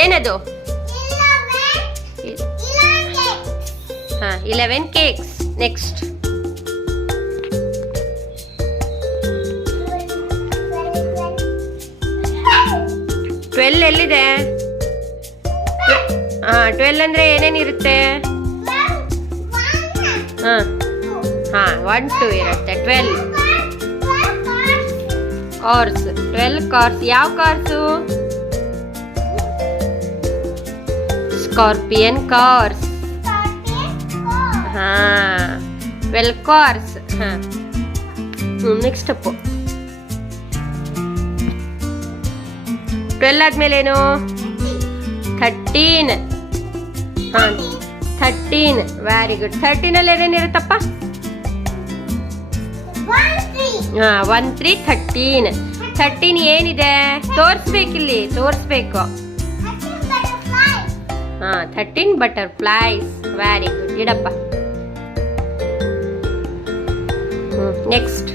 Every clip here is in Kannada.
ಏನದು? 11 ಕೇಕ್ಸ್. ನೆಕ್ಸ್ಟ್ 12 ಎಲ್ಲಿದೆ? 12 ಅಂದ್ರೆ ಏನೇನಿರುತ್ತೆ? 1 2 ಇರುತ್ತೆ. 12 ಕಾರ್ಸ್. 12 ಕಾರ್ಸ್. ಯಾವ cars? Scorpion cars. 12 cars. Next Appu 12 ಆದ್ಮೇಲೆ ಏನು? 13. 13. Very good. 13 ಅಲ್ಲಿ ಏನೇನಿರುತ್ತಪ್ಪ? 1 3 13. 13 ಏನಿದೆ? ತೋರಿಸ್ಬೇಕಿಲ್ಲಿ, ತೋರಿಸ್ಬೇಕು. 13 ಬಟರ್ಫ್ಲೈಸ್. Very good. ಇಡಪ್ಪ. Next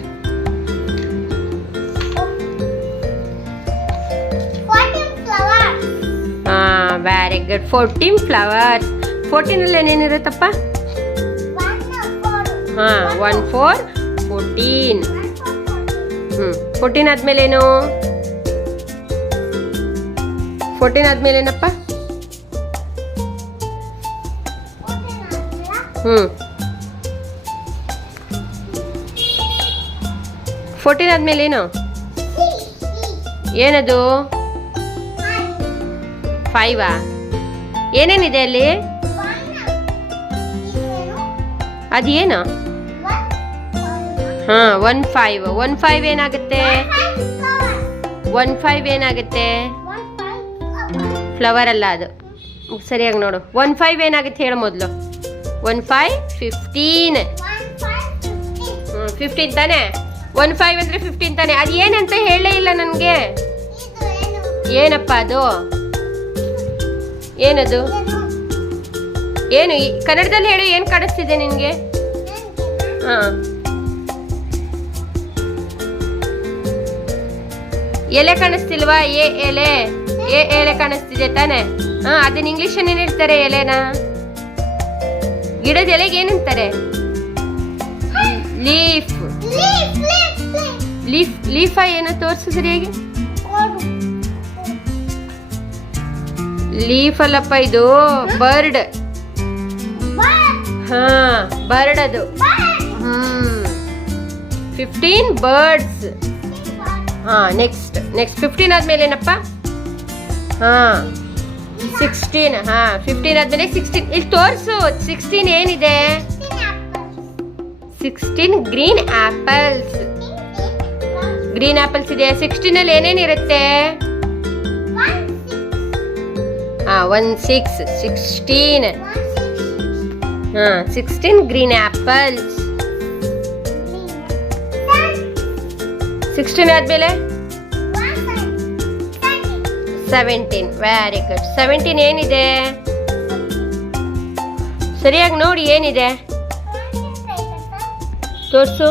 14 flowers. Very good. 14 flowers. 14 ಅಲ್ಲಿ ಏನೇನಿರುತ್ತಪ್ಪ? 1 4 14. 14 ಆದ್ಮೇಲೆ ಏನು? 14 ಆದ್ಮೇಲೆ ಏನಪ್ಪ? 14 ಆದ್ಮೇಲೆ ಏನು? ಏನದು? 5. ಏನೇನಿದೆ ಅಲ್ಲಿ? ಅದೇನು? 1 5. 1 5 ಏನಾಗುತ್ತೆ? 1 5 ಏನಾಗುತ್ತೆ? ಫ್ಲವರ್ ಅಲ್ಲ ಅದು. ಸರಿಯಾಗಿ ನೋಡು. 1 5 ಏನಾಗುತ್ತೆ ಹೇಳು ಮೊದಲು. 1 5 15. 15 ತಾನೆ? 1 5 ಅಂದ್ರೆ 15 ತಾನೆ? ಅದು ಏನಂತ ಹೇಳೇ ಇಲ್ಲ ನನಗೆ. ಏನಪ್ಪ ಅದು? ಏನದು? ಏನು? ಕನ್ನಡದಲ್ಲಿ ಹೇಳು. ಏನು ಕಾಣಿಸ್ತಿದೆ ನಿನಗೆ? ಎಲೆ ಕಾಣಿಸ್ತಿಲ್ವಾ? ಎಲೆ. ಎಲೆ ಕಾಣಿಸ್ತಿದೆ ತಾನೆ? ಅದನ್ನ ಇಂಗ್ಲಿಷಲ್ಲಿ ಏನ್ ಹೇಳ್ತಾರೆ? ಎಲೆನ. ಗಿಡದ ಎಲೆಗೆ ಏನಂತಾರೆ? ಲೀಫ್. ಲೀಫ್ ಏನೋ ತೋರಿಸು ಸರಿಯಾಗಿ. ಲೀಫ್ ಅಲ್ಲಪ್ಪ, ಇದು ಬರ್ಡ್. ಬರ್ಡ್ ಅದು. 15 ಬರ್ಡ್ಸ್. ನೆಕ್ಸ್ಟ್ 15 ಆದ್ಮೇಲೆ ಏನಪ್ಪ? 16. 15 ಆದ್ಮೇಲೆ 16. ಇಲ್ಲಿ ತೋರಿಸು. 16 ಏನಿದೆ? 16 ಗ್ರೀನ್ ಆಪಲ್ಸ್. ಗ್ರೀನ್ ಆಪಲ್ಸ್ ಇದೆ. 16 ಅಲ್ಲಿ ಏನೇನಿರುತ್ತೆ? 1 6 16. 16 ಗ್ರೀನ್ ಆಪಲ್ಸ್. 16 ಆದ್ಮೇಲೆ 17. Very good. 17 ಏನಿದೆ? ಸರಿಯಾಗಿ ನೋಡಿ. ಏನಿದೆ ತೋರ್ಸು.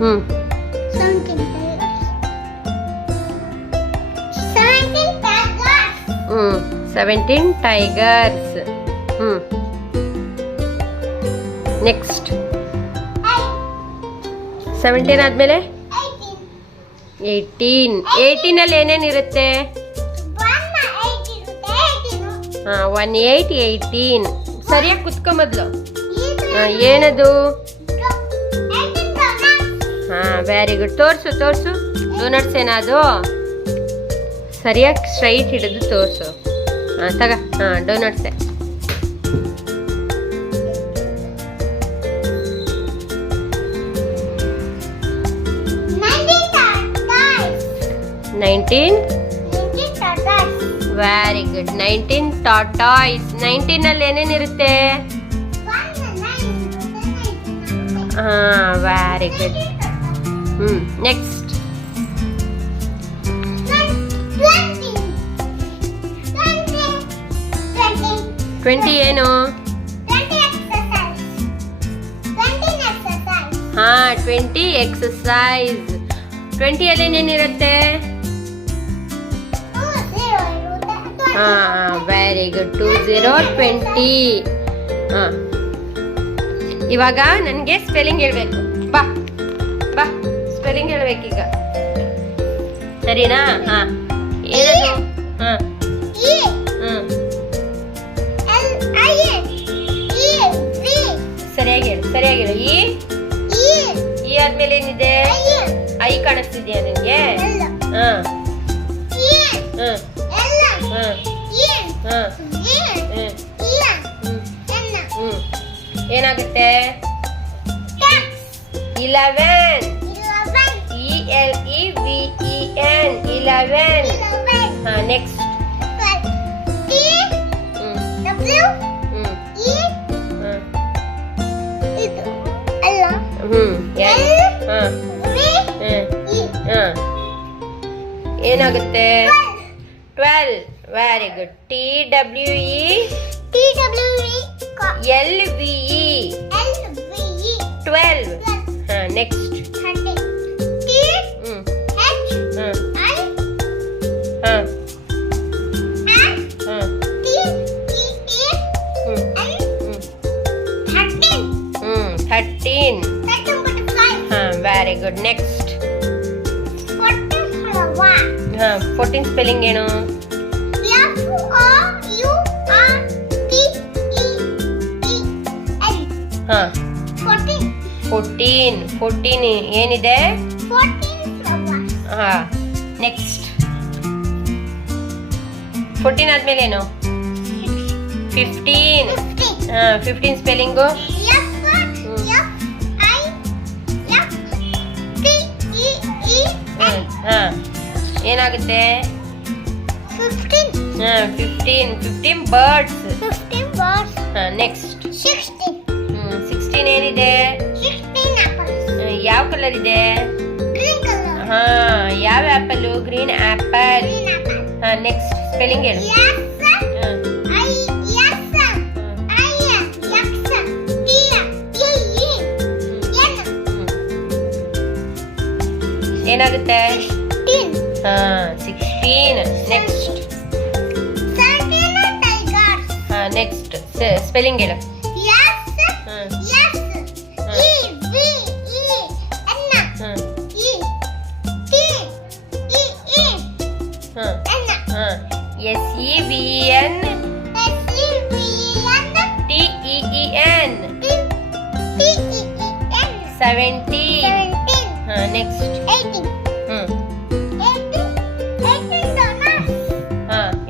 ಹ್ಮ್ 17 ಟೈಗರ್ಸ್. ನೆಕ್ಸ್ಟ್ 17 ಆದ್ಮೇಲೆ 18. 18 ಅಲ್ಲಿ ಏನೇನಿರುತ್ತೆ? 1 8 18. ಸರಿಯಾಗಿ ಕುತ್ಕೊ ಮೊದಲು. ಏನದು? Very good. ತೋರ್ಸು ತೋರ್ಸು. ಡೋನಟ್ಸ್ ಏನದು? ಸರಿಯಾಗಿ ಸ್ಟ್ರೈಟ್ ಹಿಡಿದು ತೋರ್ಸು. ತಗ. ಡೋನಟ್ಸೆ. Very good. 19 ಟಾಟಾಯ್ಸ್. 19 ಅಲ್ಲಿ ಏನೇನಿರುತ್ತೆ? Very good. ನೆಕ್ಸ್ಟ್ 20 ಏನು? 20 ಎಕ್ಸಸೈಸ್. 20 ಅಲ್ಲಿ ಏನೇನಿರುತ್ತೆ? Very good. 20 ಇವಾಗ ನನಗೆ ಸ್ಪೆಲ್ಲಿಂಗ್ ಹೇಳ್ಬೇಕು. ಬಾ ಬಾ ಸ್ಪೆಲ್ಲಿಂಗ್ ಹೇಳ್ಬೇಕೀಗ, ಸರಿನಾ? ಏನದು? ಸರಿಯಾಗಿ ಹೇಳು. ಈ ಆದ್ಮೇಲೆ ಏನಿದೆ? ಐ ಕಾಣಿಸ್ತಿದ್ಯಾ ನಿನ್ಗೆ? ಏನಾಗುತ್ತೆ? 11. ELEVEN 11. ನೆಕ್ಸ್ಟ್. ಏನಾಗುತ್ತೆ? 12. Very good. TWELVE 12. Next. Very good. Next. 14 spelling ಏನು? 14 ಏನಿದೆ? ನೆಕ್ಸ್ಟ್. 14 ಆದ್ಮೇಲೆ ಏನು? 15. 15 ಸ್ಪೆಲ್ಲಿಂಗು? ಏನಾಗುತ್ತೆ? 15 ಬರ್ಡ್ಸ್. ನೆಕ್ಸ್ಟ್. 16 ಏನಿದೆ? ಯಾವ ಕಲರ್ ಇದೆ? ಯಾವ apple? Green apple. Next spelling ಹೇಳು. ಏನಾಗುತ್ತೆ? 16. ನೆಕ್ಸ್ಟ್. ನೆಕ್ಸ್ಟ್ ಸ್ಪೆಲ್ಲಿಂಗ್ ಹೇಳು. SEVEN TEEN 17. Next.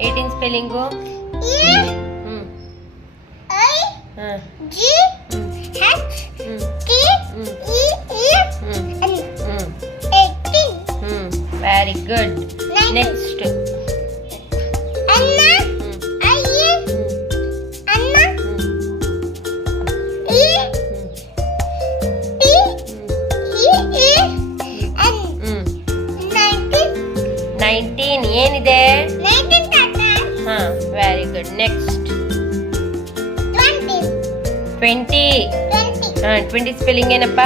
18 spelling? Very good. Next. ಏನಿದೆ? Very good. ನೆಕ್ಸ್ಟ್. 20 ಸ್ಪೆಲ್ಲಿಂಗ್ ಏನಪ್ಪ?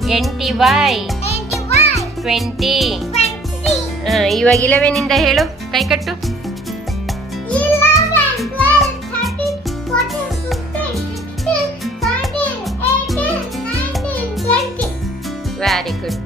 TWENTY 20. ಇವಾಗ 11 ಇಂದ ಹೇಳು, ಕೈ ಕಟ್ಟು. 11, 12, 13, 14, 15, 16, 17, 18, 19, 20. Very good.